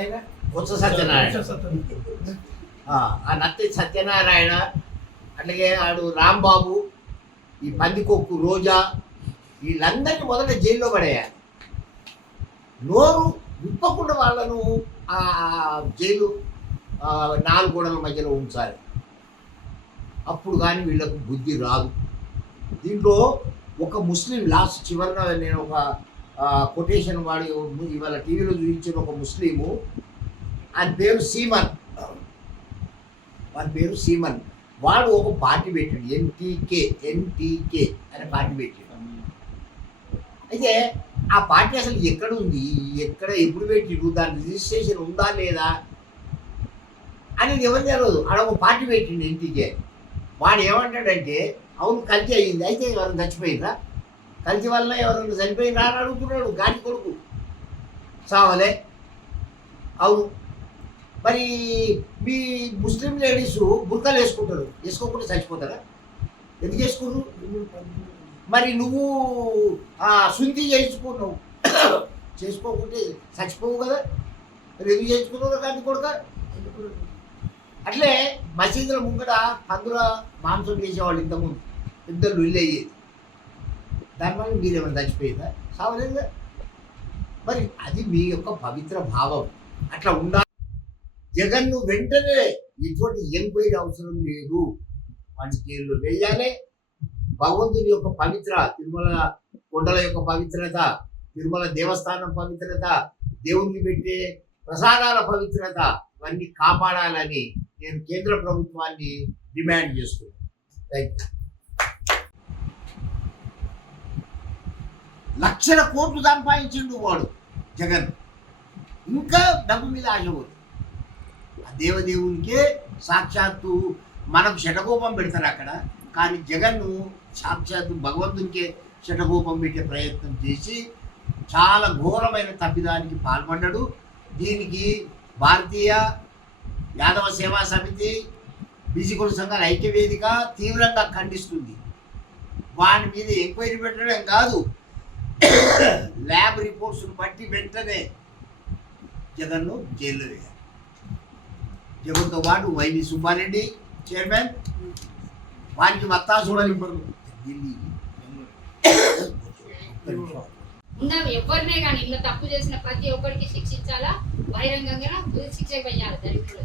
ఆయన కొత్త సత్యనారాయణ. ఆ, నత్తి సత్యనారాయణ అట్లాగే ఆడు రాంబాబు ఈ పందికొక్కు రోజా వీళ్ళందరినీ మొదట జైల్లో పడేయాలి నోరు విప్పకుండా వాళ్ళను ఆ జైలు నాలుగు గోడల మధ్యలో ఉంచాలి. అప్పుడు కానీ వీళ్ళకు బుద్ధి రాదు. దీంట్లో ఒక ముస్లిం లాస్ట్ చివరిన నేను ఒక కొటేషన్ వాడి ఇవాళ టీవీలో చూపించిన ఒక ముస్లిము. ఆయన పేరు సీమన్. వాడి పేరు సీమన్. వాడు ఒక పార్టీ పెట్టాడు. ఎన్టీకే ఎన్టీకే అనే పార్టీ పెట్టాడు. అయితే ఆ పార్టీ అసలు ఎక్కడ ఉంది? ఎక్కడ ఎప్పుడు పెట్టిరు దాని రిజిస్ట్రేషన్ ఉందా లేదా? అనేది ఎవరు తెలియదు ఆడ ఒక పార్టీ పెట్టిండు ఎన్టీకే. వాడు ఏమంటాడంటే అవును కలిసి అయ్యింది. అయితే వాళ్ళు చచ్చిపోయిందా కలిసి వల్ల ఎవరైనా చనిపోయి రాని అడుగుతున్నాడు గాడి కొడుకు. చావలే. అవును. మరి మీ ముస్లిం లేడీస్ బుర్కాలు వేసుకుంటారు. వేసుకోకుండా చచ్చిపోతారా? ఎందుకు వేసుకున్నారు మరి నువ్వు ఆ శుద్ధి చేయించుకున్నావు. చేసుకోకుంటే చచ్చిపోవు కదా. మరి ఎందుకు చేయించుకున్నావు కానీ కొడుక? అట్లే మసీదుల ముంగట పందుల మాంసం చేసేవాళ్ళు ఇంతకుముందు. ఇద్దరు ఇల్లు అయ్యేది. దానివల్ల మీరేమైనా చచ్చిపోయిందా సావలేదుగా మరి అది మీ యొక్క పవిత్ర భావం. అట్లా ఉండాలి జగన్ను వెంటనే ఎటువంటి ఎంక్వైరీ అవసరం లేదు. వాడి జైల్లో వేయాలి. భగవంతుని యొక్క పవిత్ర తిరుమల కొండల యొక్క పవిత్రత తిరుమల దేవస్థానం పవిత్రత దేవునికి పెట్టే ప్రసాదాల పవిత్రత ఇవన్నీ కాపాడాలని నేను కేంద్ర ప్రభుత్వాన్ని డిమాండ్ చేస్తున్నాను. థ్యాంక్ యూ లక్షల కోట్లు సంపాదించిండు వాడు జగన్. ఇంకా డబ్బు మీద ఆశపోదు ఆ దేవదేవునికే సాక్షాత్తు మనం శటకోపం పెడతారు అక్కడ. కానీ జగన్ను సాక్షాత్తు భగవంతునికే శటకోపం పెట్టే ప్రయత్నం చేసి చాలా ఘోరమైన తప్పిదానికి పాల్పడ్డాడు. దీనికి భారతీయ యాదవ సేవా సమితి బీసీకుల సంఘాల ఐక్యవేదిక తీవ్రంగా ఖండిస్తుంది. వాని మీద ఎంక్వైరీ పెట్టడం కాదు. ల్యాబ్ రిపోర్ట్స్ను బట్టి వెంటనే జగన్ను జైల్లో వేయాలి. జగన్తో పాటు వైవి సుబ్బారెడ్డి చైర్మన్ వారికి మత్తా చూడాలి ఢిల్లీ ఉందాం ఎవరినే కానీ ఇంట్లో తప్పు చేసిన ప్రతి ఒక్కరికి శిక్షించాలా? బహిరంగంగా ఉరి శిక్ష వేయాలి? దరిద్రులు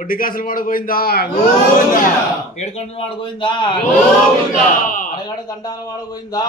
ఒడ్డి కాసులు వాడు పోయిందా గోవిందా. ఏడుకొండల వాడు పోయిందా గోవిందా. అడగడ దండాల వాడు పోయిందా